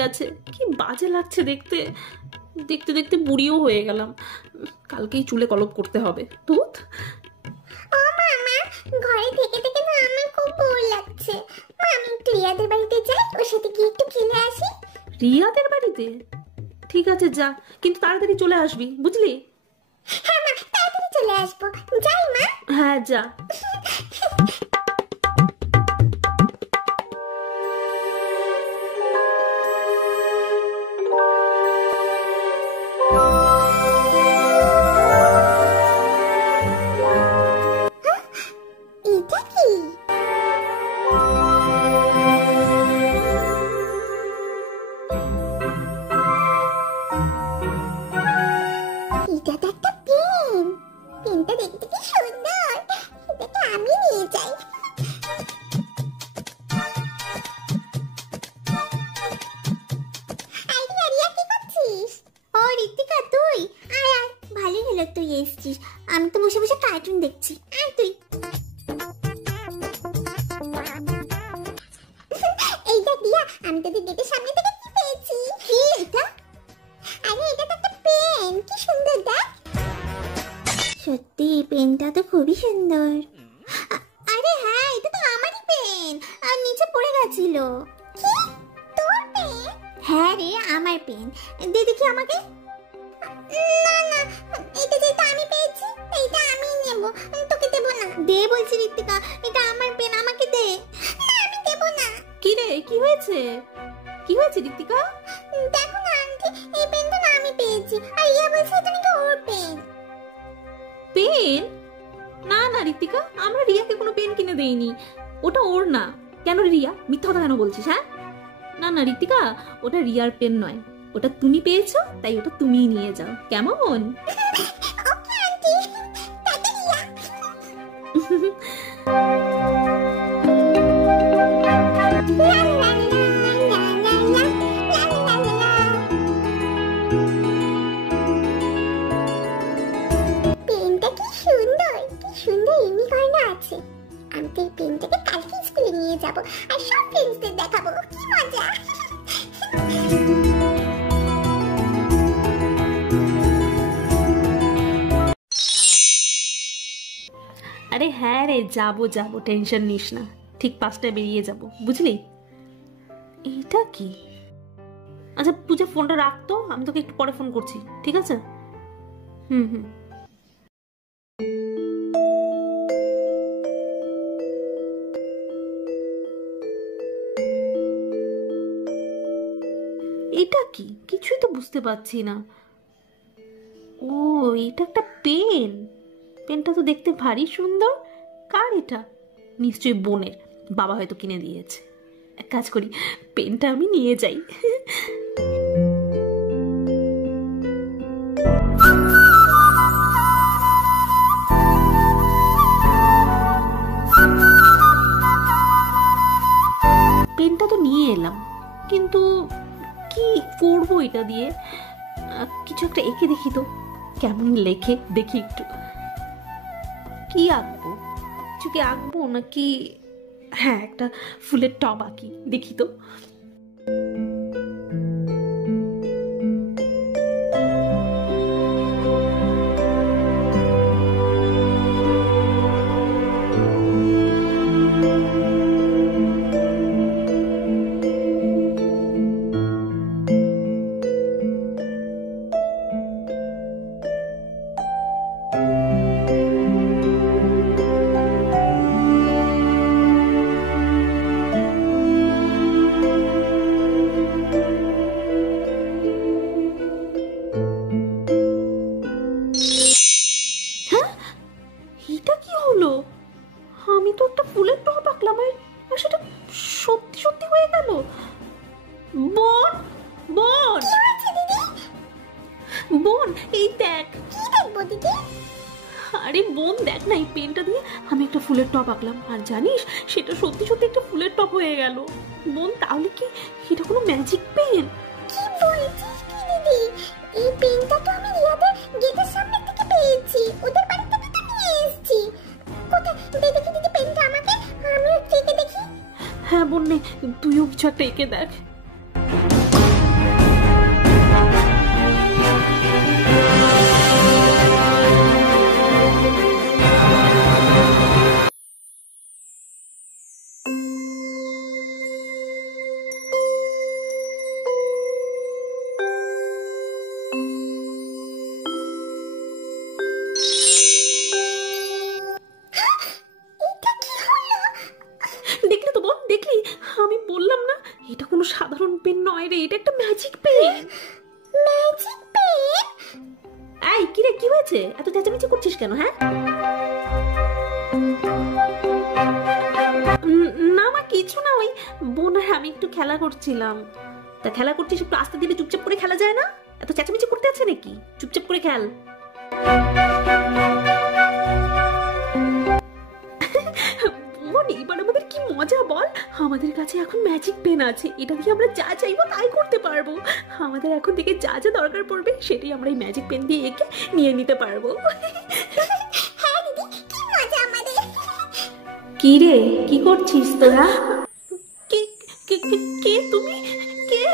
গেছে, কি বাজে লাগছে দেখতে। দেখতে দেখতে বুড়িও হয়ে গেলাম। কালকেই চুলে কলপ করতে হবে। দুধ ও মামা, ঘরে থেকে থেকে না আমার খুব বোর লাগছে। আমি একটু রিয়াদের বাড়িতে যাই, ওর সাথে গিয়ে একটু খেলে আসি। রিয়াদের বাড়িতে? ঠিক আছে যা, কিন্তু তাড়াতাড়ি চলে আসবি, বুঝলি? হ্যাঁ মা, তাড়াতাড়ি চলে আসবো। যাই মা। হ্যাঁ যা। এটা কি? এটা তো একটা পেন। পেনটা দেখতে কি সুন্দর, এটাকে আমি নিয়ে যাই। আরে রিয়া, কি করছিস? ও ঋতিকা, তুই আয় আয়, ভালোই হলো তুই এসেছিস। আমি তো বসে বসে কার্টুন দেখছি। আয় তুই। এই দেখ রিয়া, আমি তোদের গেটের সামনে থেকে কি পেয়েছি। কি এটা? আরে এটা তো একটা পেন, কি সুন্দর দেখ। সত্যি পেনটা তো খুবই সুন্দর। আরে হ্যাঁ, এটা তো আমারই পেন, আর নিচে পড়ে গেছিল। কি, তোর পেন? হ্যাঁ রে, আমার পেন। দে দেখি আমাকে। না না, এটা যেটা আমি পেয়েছি এইটা আমি নেব, তোকে দেব না। দে বলছি ঋতিকা, এটা আমার পেন, আমাকে দে। না, আমি দেব না। কি রে, কি হয়েছে? কি হয়েছে ঋতিকা? দেখো না আন্টি, এই পেনটা না আমি পেয়েছি, আর ইয়া বলছে এটা নাকি ওর পেন। পেন? না না ঋতিকা, আমরা রিয়াকে কোনো পেন কিনে দেইনি। ওটা ওর না। কেন রিয়া, মিথ্যা কথা কেন বলছিস? হ্যাঁ না না ঋতিকা, ওটা রিয়ার পেন নয়, ওটা তুমি পেয়েছো, তাই ওটা তুমিই নিয়ে যাও, কেমন? Okay aunty, tata Riya. পেনটা কি সুন্দর, কি সুন্দর ইউনিকর্ন আছে। আমি তো এই পেনটাকে কালকে স্কুলে নিয়ে যাব আর সব ফ্রেন্ডসদের দেখাবো। কি মজা। আরে হ্যাঁ রে, যাবো যাবো, টেনশন নিস না, ঠিক 5টায় বেরিয়ে যাব, বুঝলি? এটা কি? আচ্ছা পূজা, ফোনটা রাখতো, আমি তোকে একটু পরে ফোন করছি, ঠিক আছে? হুম হুম। এটা কি, কিছুই তো বুঝতে পারছি না। ও, এটা একটা পেন। পেনটা তো দেখতে ভারী সুন্দর। কার এটা? নিশ্চয়ই বোনের, বাবা হয়তো কিনে দিয়েছে। এক কাজ করি, পেনটা আমি নিয়ে যাই। পেনটা তো নিয়ে এলাম, কিন্তু কি করবো এটা দিয়ে? কিছু একটা এঁকে দেখি তো, কেমন লেখে দেখি একটু। কি আঁকবো? কিছু কি আঁকবো নাকি? হ্যাঁ, একটা ফুলের টব আঁকি, দেখি তো। এটা কি হলো? আমি তো একটা ফুলের টব আঁকলাম, আর সেটা সত্যি সত্যি হয়ে গেল। বোন, বোন, বোন, এই দেখ। কি দেখবো দিদি? আরে বোন, দেখ না, এই পেনটা দিয়ে আমি একটা ফুলের টব আঁকলাম, আর জানিস সেটা সত্যি সত্যি একটা ফুলের টব হয়ে গেল। বোন, তাহলে কি এটা কোনো ম্যাজিক পেন? কি বলছিস কি দিদি? এই পেনটা তো আমি রিয়াদের গেটের সামনে থেকে পেয়েছি, ওদের বাড়ি থেকে তো নিয়ে এসেছি। কোথায়? দে দেখি দিদি পেনটা আমাকে, আমি একটু এঁকে দেখি। হ্যাঁ বোন, নে, তুইও কিছু একটা এঁকে দেখ। নয় রে, এটা একটা ম্যাজিক পেন। Magic pen? এই কি রে, কি হয়েছে? এত চেঁচামেচি করছিস কেন? হ্যাঁ না মা, কিছু না, ওই বোন আর আমি একটু খেলা করছিলাম। তা খেলা করছিস, একটু আস্তে দিলে চুপচাপ করে খেলা যায় না? এত চেঁচামেচি করতে আছে নাকি? চুপচাপ করে খেল। বোন, এবার আমাদের কি মজা বল। আমাদের কাছে এখন ম্যাজিক পেন আছে, এটা দিয়ে আমরা যা চাইবো তাই করতে পারবো। আমাদের এখন থেকে যা যা দরকার পড়বে সেটাই আমরা এই ম্যাজিক পেন দিয়ে এঁকে নিয়ে নিতে পারবো। হ্যাঁ দিদি, কি মজা আমাদের। কি রে, কি করছিস তোরা? কে কে কে তুমি? কে?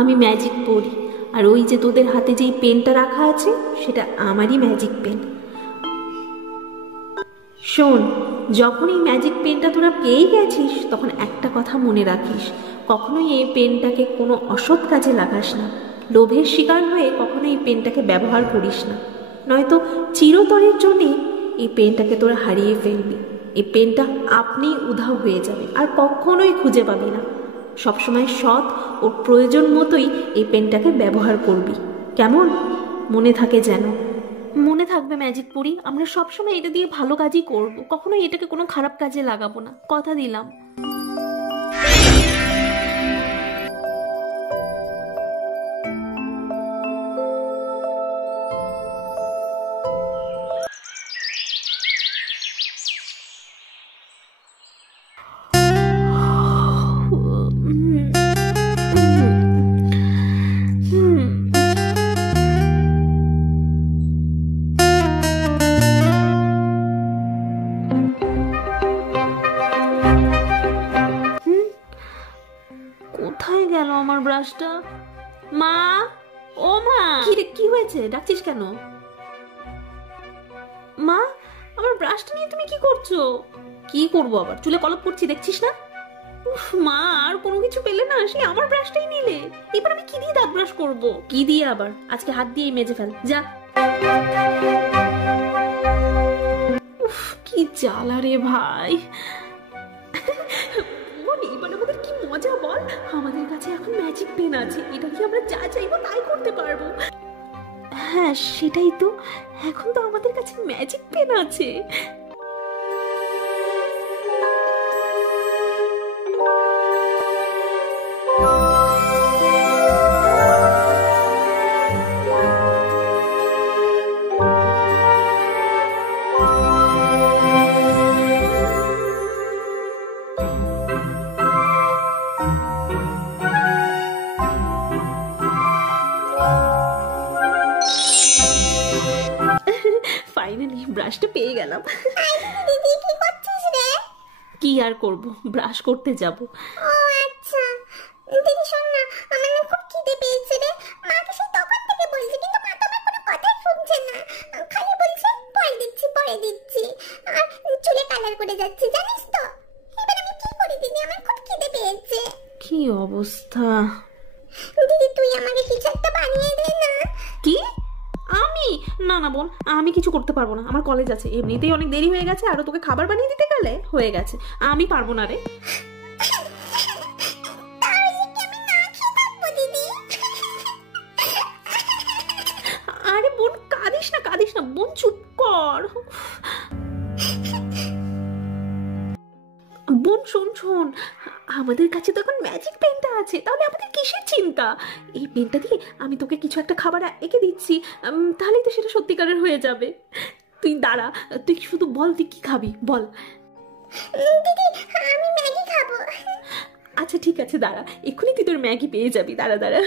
আমি ম্যাজিক পড়ি, আর ওই যে তোদের হাতে যেই পেনটা রাখা আছে সেটা আমারই ম্যাজিক পেন। শোন, যখন এই ম্যাজিক পেনটা তোরা পেয়ে গেছিস তখন একটা কথা মনে রাখিস, কখনোই এই পেনটাকে কোনো অসৎ কাজে লাগাস না। লোভের শিকার হয়ে কখনো এই পেনটাকে ব্যবহার করিস না, নয়তো চিরতরের জন্যে এই পেনটাকে তোরা হারিয়ে ফেলবি। এই পেনটা আপনিই উধাও হয়ে যাবে আর কখনোই খুঁজে পাবি না। সবসময় সৎ ও প্রয়োজন মতোই এই পেনটাকে ব্যবহার করবি, কেমন? মনে থাকে যেন। মনে থাকবে ম্যাজিক পড়ি, আমরা সবসময় এটা দিয়ে ভালো কাজই করব, কখনোই এটাকে কোনো খারাপ কাজে লাগাবো না, কথা দিলাম। কোথায় গেল আমার ব্রাশটা? মা, ও মা, কি হয়েছে? ডাকছিস কেন? মা, আমার ব্রাশটা নিয়ে তুমি কি করছো? কি করবো আবার, চুলে কলপ করছি, দেখছিস না? উফ মা, আর কোনো কিছু পেলে না, সে আমার ব্রাশটাই নিলে। এবার আমি কি দিয়ে দাঁত ব্রাশ করবো? কি দিয়ে আবার? আজকে হাত দিয়েই মেজে ফেল, যা। উফ, কি জ্বালা রে ভাই। এবার আমাদের কি মজা বল। আমাদের কাছে এখন ম্যাজিক পেন আছে, এটা দিয়ে আমরা যা চাইবো তাই করতে পারবো। হ্যাঁ সেটাই তো, এখন তো আমাদের কাছে ম্যাজিক পেন আছে। ফাইনালি ব্রাশটা পেয়ে গেলাম। দিদি কি করছিস রে? কি আর করব, ব্রাশ করতে যাব। ও আচ্ছা, দিদি শোন না, আমার না খুব খিদে পেয়েছে রে। মাকে সেই তখন থেকে বলছি, কিন্তু মা তো আমার কোনো কথাই শুনছে না, খালি বলছে পরে দিচ্ছি পরে দিচ্ছি, আর চুলে কালার করে যাচ্ছে, জানিস তো। এবার আমি কি করি দিদি, আমার খুব খিদে পেয়েছে। কি অবস্থা দিদি, তুই আমাকে কিছু একটা বানিয়ে দে না। কি? আমি? না না বোন, আমি কিছু করতে পারবো না, আমার কলেজ আছে, এমনিতেই অনেক দেরি হয়ে গেছে, আর তোকে খাবার বানিয়ে দিতে গেলে হয়ে গেছে, আমি পারবো না রে। আরে বোন, কাঁদিস না কাঁদিস না বোন, চুপ কর। বোন শোন শোন, আমাদের কাছে তো এখন ম্যাজিক পেনটা আছে, তাহলে আমাদের কিসের চিন্তা? এই পেনটা দিয়ে আমি তোকে কিছু একটা খাবার এঁকে দিচ্ছি, তাহলেই তো সেটা সত্যিকারের হয়ে যাবে। তুই দাঁড়া, তুই শুধু বল তুই কি খাবি, বল। দিদি, আমি ম্যাগি খাবো। আচ্ছা ঠিক আছে, দাঁড়া, এক্ষুনি তুই তোর ম্যাগি পেয়ে যাবি, দাঁড়া দাঁড়া।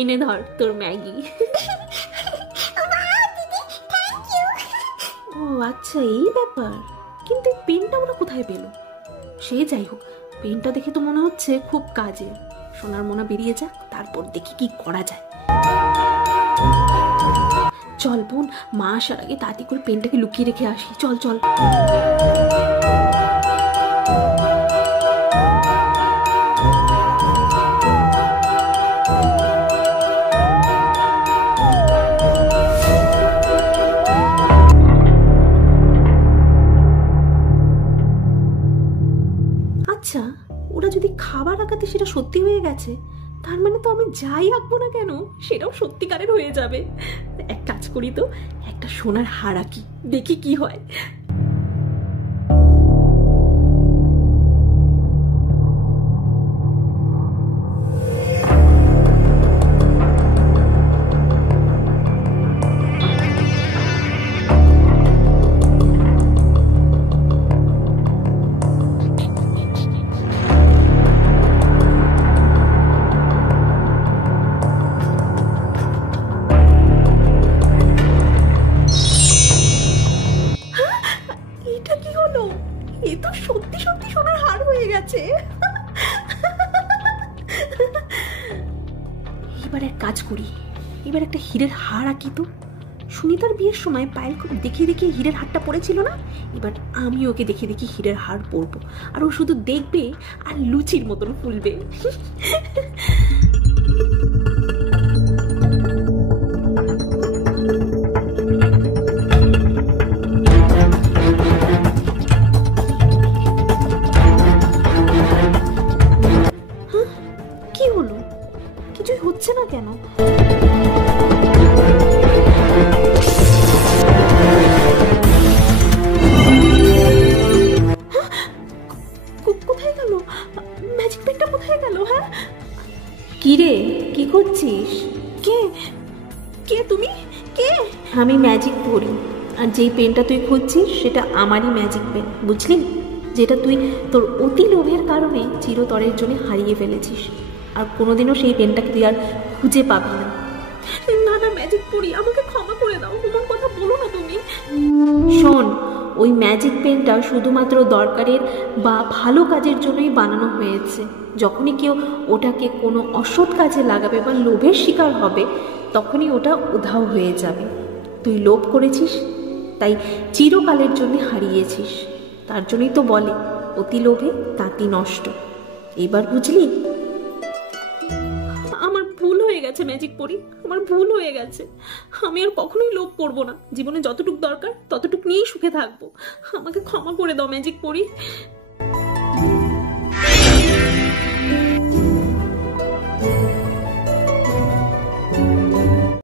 এনে ধর তোর ম্যাগি। ও আচ্ছা, এই ব্যাপার। কিন্তু পেনটা ওরা কোথায় পেল? সে যাই হোক, পেনটা দেখে তো মনে হচ্ছে খুব কাজের। সোনার মোনা বেরিয়ে যাক, তারপর দেখি কি করা যায়। চল বোন, মা আসার আগে তাড়াতাড়ি করে পেনটাকে লুকিয়ে রেখে আসি। চল চল। আচ্ছা, ওরা যদি খাবার আঁকাতে সেটা সত্যি হয়ে গেছে, তার মানে তো আমি যাই আঁকবো না কেন সেটাও সত্যিকারের হয়ে যাবে। এক কাজ করি তো, একটা সোনার হার আঁকি, দেখি কি হয়। এটা কি হলো? এ তো সত্যি সত্যি সোনার হার হয়ে গেছে। এবার এক কাজ করি, এবার একটা হীরের হার আঁকি তো। সুনিতার বিয়ের সময় পায়েল খুব দেখিয়ে দেখিয়ে হীরের হারটা পরেছিল না, এবার আমি ওকে দেখিয়ে দেখি হীরের হার পরবো, আর ও শুধু দেখবে আর লুচির মতন ফুলবে। কি হলো? কিছুই হচ্ছে না কেন? কোথায় গেল ম্যাজিক পেনটা? কোথায় গেল? হ্যাঁ, কি রে, কি করছিস? কে কে তুমি? কে? আমি ম্যাজিক পড়ি, আর যেই পেনটা তুই খুঁজছিস সেটা আমারই ম্যাজিক পেন, বুঝলি? যেটা তুই তোর অতি লোভের কারণে চিরতরের জন্য হারিয়ে ফেলেছিস, আর কোনোদিনও সেই পেনটাকে তুই আর খুঁজে পাবি না। না না, ম্যাজিক পড়ি, আমাকে ক্ষমা করে দাও, তোমার কথা বলো না তুমি। শোন, ওই ম্যাজিক পেনটা শুধুমাত্র দরকারের বা ভালো কাজের জন্যই বানানো হয়েছে। যখনই কেউ ওটাকে কোনো অসৎ কাজে লাগাবে বা লোভের শিকার হবে, তখনই ওটা উধাও হয়ে যাবে। তুই লোভ করেছিস, তাই চিরকালের জন্য হারিয়েছিস। তার জন্যই তো বলে, অতি লোভে তাঁতি নষ্ট। এবার বুঝলি? আমার ভুল হয়ে গেছে ম্যাজিক পড়ি, আমার ভুল হয়ে গেছে। আমি আর কখনোই লোভ করবো না, জীবনে যতটুকু দরকার ততটুকু নিয়েই সুখে থাকবো। আমাকে ক্ষমা করে দাও ম্যাজিক পড়ি।